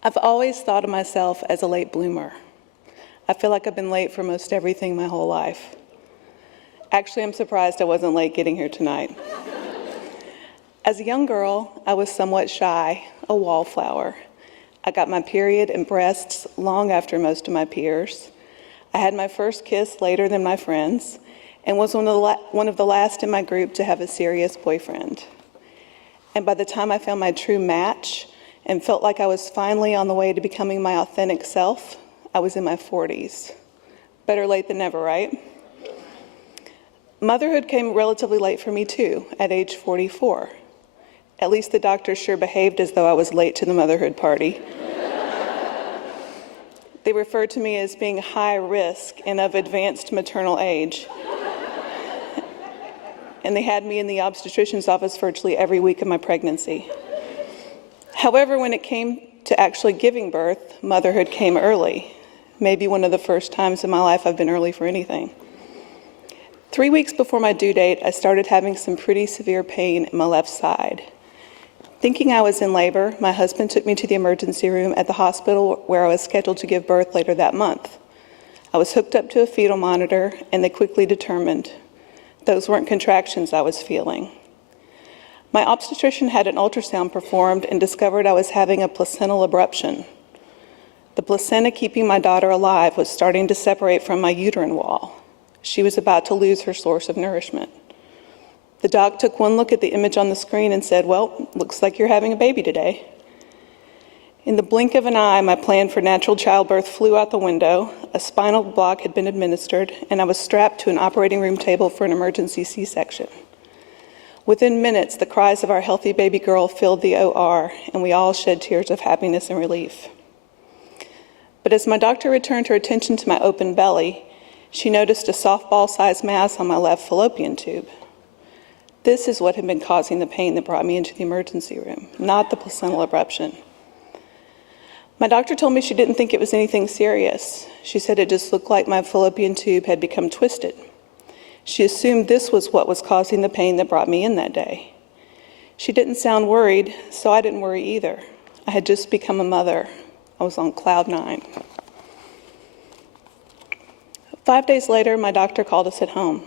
I've always thought of myself as a late bloomer. I feel like I've been late for most everything my whole life. Actually, I'm surprised I wasn't late getting here tonight. As a young girl, I was somewhat shy, a wallflower. I got my period and breasts long after most of my peers. I had my first kiss later than my friends, and was one of the last in my group to have a serious boyfriend. And by the time I found my true match and felt like I was finally on the way to becoming my authentic self, I was in my 40s. Better late than never, right? Motherhood came relatively late for me too, at age 44. At least the doctors sure behaved as though I was late to the motherhood party. They referred to me as being high risk and of advanced maternal age. And they had me in the obstetrician's office virtually every week of my pregnancy. However, when it came to actually giving birth, motherhood came early. Maybe one of the first times in my life I've been early for anything. 3 weeks before my due date, I started having some pretty severe pain in my left side. Thinking I was in labor, my husband took me to the emergency room at the hospital where I was scheduled to give birth later that month. I was hooked up to a fetal monitor, and they quickly determined those weren't contractions I was feeling. My obstetrician had an ultrasound performed and discovered I was having a placental abruption. The placenta keeping my daughter alive was starting to separate from my uterine wall. She was about to lose her source of nourishment. The doc took one look at the image on the screen and said, "Well, looks like you're having a baby today." In the blink of an eye, my plan for natural childbirth flew out the window, a spinal block had been administered, and I was strapped to an operating room table for an emergency C-section. Within minutes, the cries of our healthy baby girl filled the OR, and we all shed tears of happiness and relief. But as my doctor returned her attention to my open belly, she noticed a softball-sized mass on my left fallopian tube. This is what had been causing the pain that brought me into the emergency room, not the placental abruption. My doctor told me she didn't think it was anything serious. She said it just looked like my fallopian tube had become twisted. She assumed this was what was causing the pain that brought me in that day. She didn't sound worried, so I didn't worry either. I had just become a mother. I was on cloud 9. 5 days later, my doctor called us at home.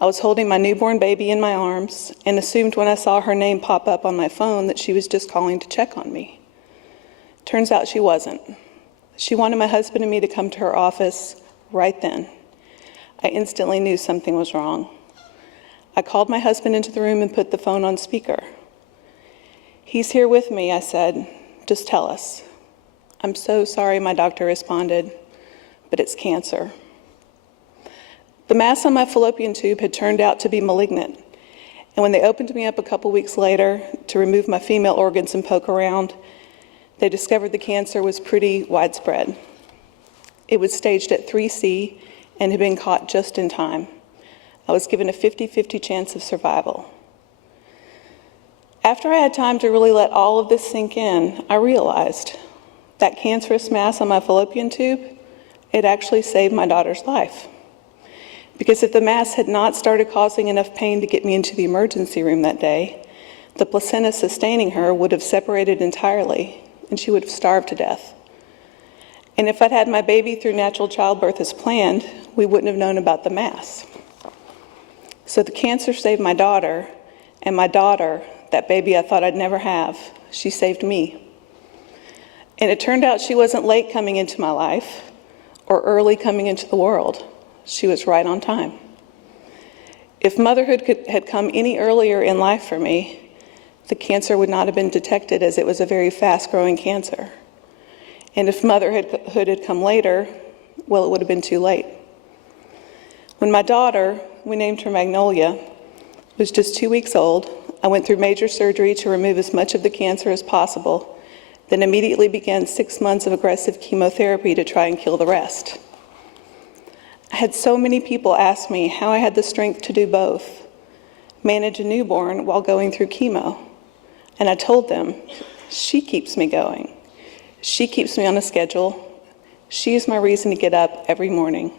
I was holding my newborn baby in my arms and assumed when I saw her name pop up on my phone that she was just calling to check on me. Turns out she wasn't. She wanted my husband and me to come to her office right then. I instantly knew something was wrong. I called my husband into the room and put the phone on speaker. "He's here with me," I said. "Just tell us." "I'm so sorry," my doctor responded, "but it's cancer." The mass on my fallopian tube had turned out to be malignant, and when they opened me up a couple weeks later to remove my female organs and poke around, they discovered the cancer was pretty widespread. It was staged at 3C and had been caught just in time. I was given a 50-50 chance of survival. After I had time to really let all of this sink in, I realized that cancerous mass on my fallopian tube, it actually saved my daughter's life. Because if the mass had not started causing enough pain to get me into the emergency room that day, the placenta sustaining her would have separated entirely, and she would have starved to death. And if I'd had my baby through natural childbirth as planned, we wouldn't have known about the mass. So the cancer saved my daughter, and my daughter, that baby I thought I'd never have, she saved me. And it turned out she wasn't late coming into my life or early coming into the world. She was right on time. If motherhood had come any earlier in life for me, the cancer would not have been detected, as it was a very fast-growing cancer. And if motherhood had come later, well, it would have been too late. When my daughter, we named her Magnolia, was just 2 weeks old, I went through major surgery to remove as much of the cancer as possible, then immediately began 6 months of aggressive chemotherapy to try and kill the rest. I had so many people ask me how I had the strength to do both, manage a newborn while going through chemo. And I told them, she keeps me going. She keeps me on a schedule. She is my reason to get up every morning.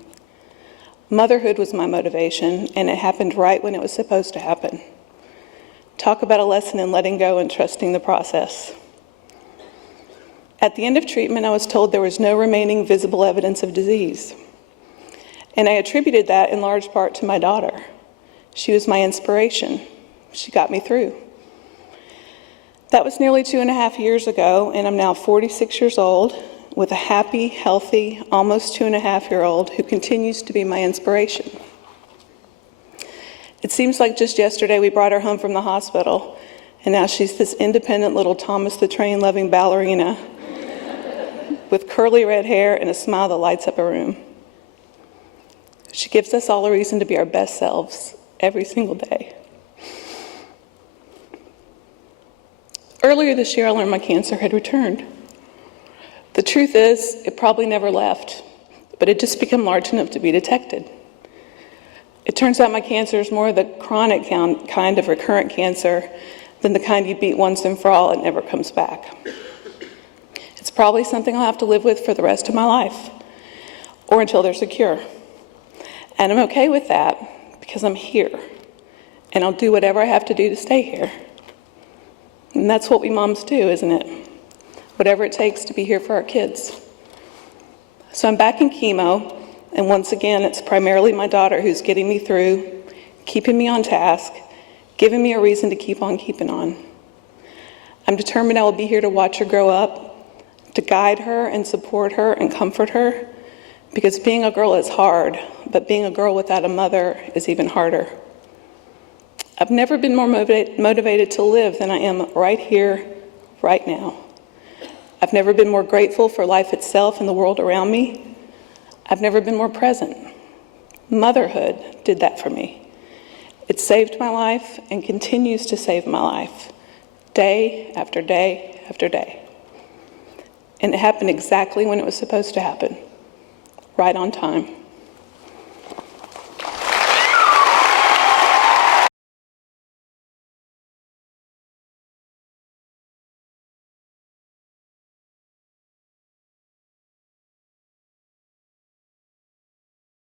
Motherhood was my motivation, and it happened right when it was supposed to happen. Talk about a lesson in letting go and trusting the process. At the end of treatment, I was told there was no remaining visible evidence of disease. And I attributed that in large part to my daughter. She was my inspiration. She got me through. That was nearly 2.5 years ago, and I'm now 46 years old with a happy, healthy, almost 2.5-year-old who continues to be my inspiration. It seems like just yesterday we brought her home from the hospital, and now she's this independent little Thomas the Train loving ballerina with curly red hair and a smile that lights up a room. She gives us all a reason to be our best selves every single day. Earlier this year, I learned my cancer had returned. The truth is, it probably never left, but it just became large enough to be detected. It turns out my cancer is more the chronic kind of recurrent cancer than the kind you beat once and for all and never comes back. It's probably something I'll have to live with for the rest of my life, or until there's a cure. And I'm okay with that because I'm here, and I'll do whatever I have to do to stay here. And that's what we moms do, isn't it? Whatever it takes to be here for our kids. So I'm back in chemo, and once again, it's primarily my daughter who's getting me through, keeping me on task, giving me a reason to keep on keeping on. I'm determined I will be here to watch her grow up, to guide her and support her and comfort her, because being a girl is hard, but being a girl without a mother is even harder. I've never been more motivated to live than I am right here, right now. I've never been more grateful for life itself and the world around me. I've never been more present. Motherhood did that for me. It saved my life and continues to save my life, day after day after day. And it happened exactly when it was supposed to happen, right on time.